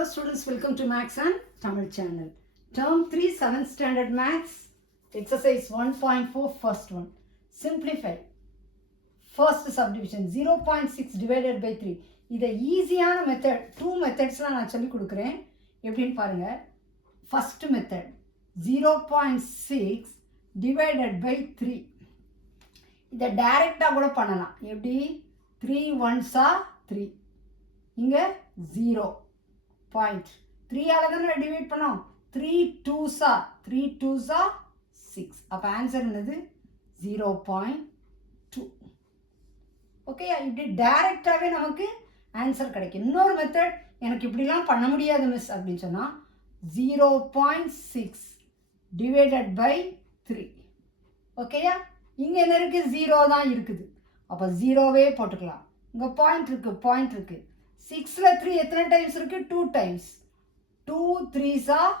Hello students, welcome to Max and Tamil channel. Term 3 7th standard Max exercise 1.4 first one. Simplify. First subdivision 0.6 divided by 3. இதை ஈஸியான method 2 மெத்தட்ஸ்லாம் நான் சொல்லி கொடுக்குறேன். எப்படின்னு பாருங்க. First method 0.6 divided by 3. இதை டைரக்டாக கூட பண்ணலாம். எப்படி 3 ones are 3. இங்கே 0 பாயிண்ட் 3 ஆல தானே டிவைட் பண்ணோம். 3 2s are 6. அப்போ ஆன்சர் என்னது 0.2. ஓகே, இப்படி டைரக்டாகவே நமக்கு ஆன்சர் கிடைக்கும். இன்னொரு மெத்தட் எனக்கு இப்படிலாம் பண்ண முடியாது மிஸ் அப்படின்னு சொன்னால் 0.6 டிவைடட் பை 3. ஓகேயா, இங்கே என்ன இருக்குது 0 தான் இருக்குது. அப்போ 0வே போட்டுக்கலாம். இங்கே பாயிண்ட் இருக்குது 6ல் 3 எத்தனை டைம்ஸ் இருக்குது 2 டைம்ஸ். 2 3s are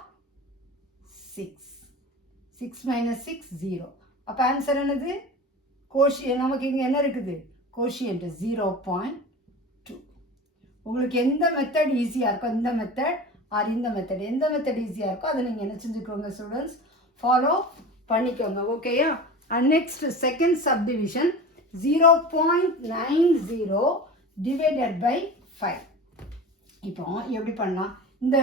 6. 6 minus 6 0. அப்போ ஆன்சர் என்னது கோஷியன்ட். நமக்கு இங்கே என்ன இருக்குது கோஷியன்ட் 0.2. உங்களுக்கு எந்த மெத்தட் ஈஸியாக இருக்கோ இந்த மெத்தட் ஆர் இந்த மெத்தட் எந்த மெத்தட் ஈஸியாக இருக்கோ அதை நீங்கள் என்ன செஞ்சுக்கோங்க ஸ்டூடெண்ட்ஸ் ஃபாலோ பண்ணிக்கோங்க. ஓகேயா. And next second subdivision 0.90 divided by 5. இப்போ எப்படி பண்ணலாம் இந்த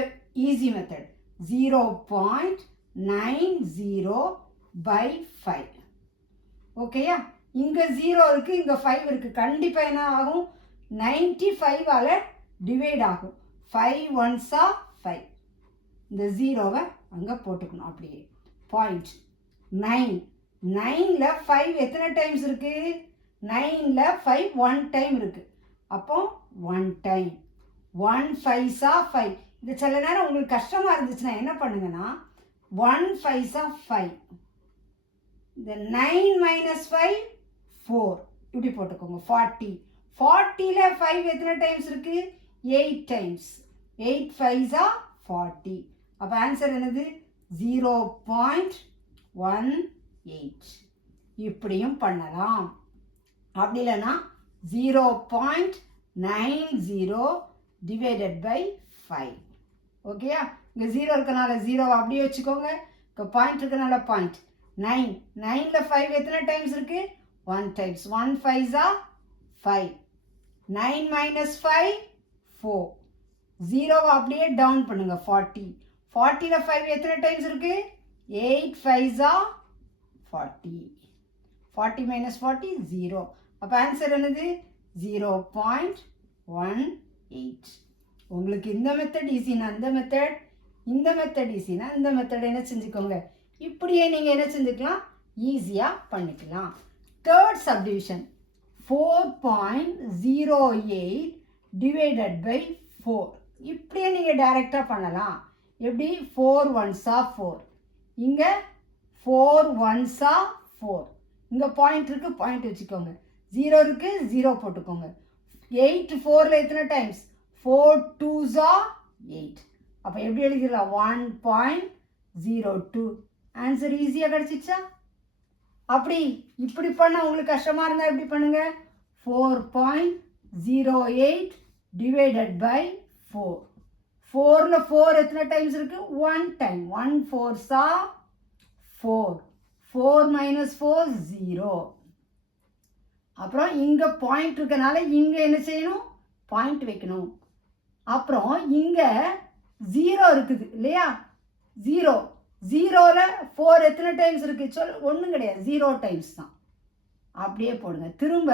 ஈஸி மெத்தட் 0.90 by 5. ஓகேயா, இங்கே 0 இருக்குது இங்கே 5 இருக்குது. கண்டிப்பாக என்ன ஆகும் 95ஆல் டிவைட் ஆகும். 5 ones are 5. இந்த 0வை அங்கே போட்டுக்கணும். அப்படியே பாயிண்ட் 9. 9ல் 5 எத்தனை டைம்ஸ் இருக்குது 9ல் 5 1 டைம் இருக்குது. அப்போ 1 டைம் 1 5s are 5. இது சில நேரம் உங்களுக்கு கஷ்டமாக இருந்துச்சுன்னா என்ன பண்ணுங்கன்னா 1 5s are 5. இந்த 9 minus 5 4 இப்படி போட்டுக்கோங்க. 40. 40ல் 5 எத்தனை டைம்ஸ் இருக்குது 8 டைம்ஸ். 8 5s are 40. அப்போ ஆன்சர் என்னது 0.18. இப்படியும் பண்ணலாம். அப்படி இல்லைன்னா 0.90 டிவைடட் பை 5. ஓகேயா, இங்கே 0 இருக்கனால 0 அப்படியே வச்சுக்கோங்க. இப்போ பாயிண்ட் இருக்கனால பாயிண்ட் 9. 9ல் 5 எத்தனை டைம்ஸ் இருக்குது 1 டைம்ஸ். 1 5s are 5. 9 minus 5 4. 0 அப்படியே டவுன் பண்ணுங்க 40. 40ல் 5 எத்தனை டைம்ஸ் இருக்குது 8 5s are 40. 40 minus 40 0. அப்போ ஆன்சர் என்னது 0.18. உங்களுக்கு இந்த மெத்தட் ஈஸினா இந்த மெத்தட், இந்த மெத்தட் ஈஸினா இந்த மெத்தட் என்ன செஞ்சுக்கோங்க. இப்படியே நீங்கள் என்ன செஞ்சுக்கலாம் ஈஸியாக பண்ணிக்கலாம். Third subdivision 4.08 divided by 4. இப்படியே நீங்கள் டைரெக்டாக பண்ணலாம். எப்படி 4 ones are 4. இங்கே 4 ones are 4. இங்கே பாயிண்ட் இருக்குது பாயிண்ட் வச்சுக்கோங்க. 0 இருக்குது 0 போட்டுக்கோங்க. 8 4ல் எத்தனை டைம்ஸ் 4 2s are 8. அப்போ எப்படி எழுதிடலாம் 1.02. ஆன்சர் ஈஸியாக கிடச்சிச்சா. அப்படி இப்படி பண்ண உங்களுக்கு கஷ்டமாக இருந்தால் எப்படி பண்ணுங்க 4.08 டிவைடட் பை 4. 4ல் 4 எத்தனை டைம்ஸ் இருக்குது 1 டைம். 1 4s are 4. 4 minus 4 0. அப்புறம் இங்கே பாயிண்ட் இருக்கனால இங்கே என்ன செய்யணும் பாயிண்ட் வைக்கணும். அப்புறம் இங்கே 0 இருக்குது இல்லையா 0. 0ல் 4 எத்தனை டைம்ஸ் இருக்குது ஒன்றும் கிடையாது 0 டைம்ஸ் தான். அப்படியே போடுங்க. திரும்ப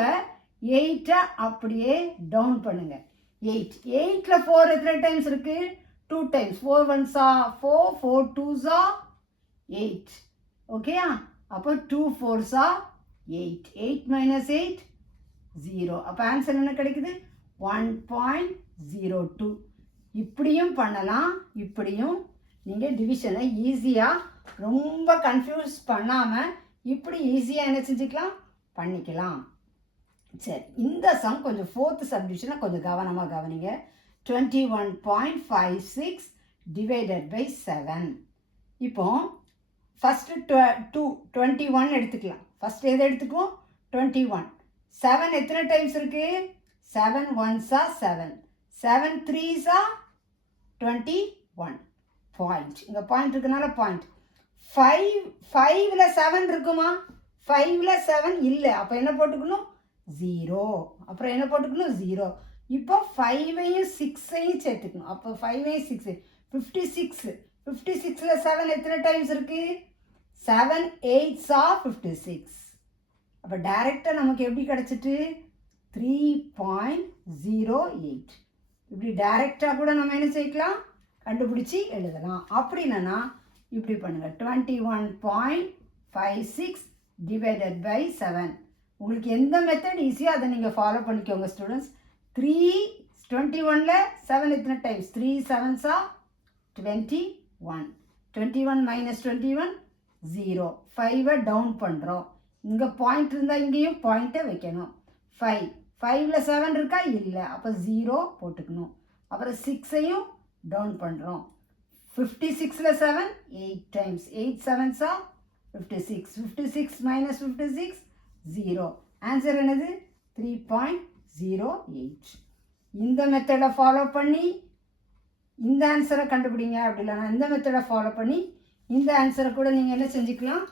8 அப்படியே டவுன் பண்ணுங்க. 8. 8ல் 4 எத்தனை டைம்ஸ் இருக்குது 2 times. 4 ones are 4. 4 2s are 8. ஓகேயா, அப்போ 2 4s are 8. 8 minus 8 0. அப்போ ஆன்சர் என்ன கிடைக்குது 1.02. இப்படியும் பண்ணலாம் இப்படியும். நீங்கள் டிவிஷனை ஈஸியாக ரொம்ப கன்ஃபியூஸ் பண்ணாமல் இப்படி ஈஸியாக என்ன செஞ்சுக்கலாம் பண்ணிக்கலாம். சரி, இந்த சம் கொஞ்சம் ஃபோர்த்து சப்டிவிஷனை கொஞ்சம் கவனமாக கவனிங்க. 21.56 டிவைடட் பை 7. இப்போ ஃபஸ்ட்டு 21 எடுத்துக்கலாம். ஃபஸ்ட் எது எடுத்துக்குவோம் 21. 7 எத்தனை டைம்ஸ் இருக்குது 7 ones are 7. 7 3s are 21 point. இங்கே பாயிண்ட் இருக்கனால பாயிண்ட். 5ல் 7 இருக்குமா? 5ல் 7 இல்லை. அப்போ என்ன போட்டுக்கணும்? 0. அப்புறம் என்ன போட்டுக்கணும்? 0. இப்போ 5ஐயும் 6ஐயும் சேர்த்துக்கணும். அப்போ 5ஐயும் 6 56. 56ல் 7 எத்தனை டைம்ஸ் இருக்குது? 7 8s are 56. அப்போ டைரெக்டாக நமக்கு எப்படி கிடச்சிட்டு? 3.08. இப்படி டைரெக்டாக கூட நம்ம என்ன செய்யலாம்? கண்டுபிடிச்சி எழுதலாம். அப்படின்னா இப்படி பண்ணுங்கள். 21.56 டிவைடட் பை 7. உங்களுக்கு எந்த மெத்தட் ஈஸியோ அதை நீங்கள் ஃபாலோ பண்ணிக்கோங்க ஸ்டூடெண்ட்ஸ். 21ல் 7 எத்தனை டைம்ஸ்? 3 7s are 21. 21 minus 21 0. 5ஐ டவுன் பண்ணுறோம். இங்கே பாயிண்ட் இருந்தால் இங்கேயும் பாயிண்ட்டை வைக்கணும். 5ல் 7 இருக்கா? இல்லை. அப்போ 0 போட்டுக்கணும். அப்புறம் 6ஐயும் டவுன் பண்ணுறோம். 56ல் 7 8 times. 8 7s are 56. 56 minus 56 0. Answer என்னது? 3.08. இந்த மெத்தடை ஃபாலோ பண்ணி இந்த ஆன்சரை கண்டுபிடிங்க. அப்படி இல்லைனா இந்த மெத்தடை ஃபாலோ பண்ணி இந்த ஆன்சரை கூட நீங்கள் என்ன செஞ்சுக்கலாம்?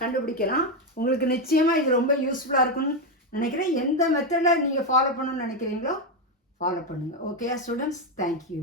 கண்டுபிடிக்கலாம். உங்களுக்கு நிச்சயமாக இது ரொம்ப யூஸ்ஃபுல்லாக இருக்கும்னு நினைக்கிறேன். எந்த மெத்தடில் நீங்கள் ஃபாலோ பண்ணணும்னு நினைக்கிறீங்களோ ஃபாலோ பண்ணுங்கள். Okay students, thank you.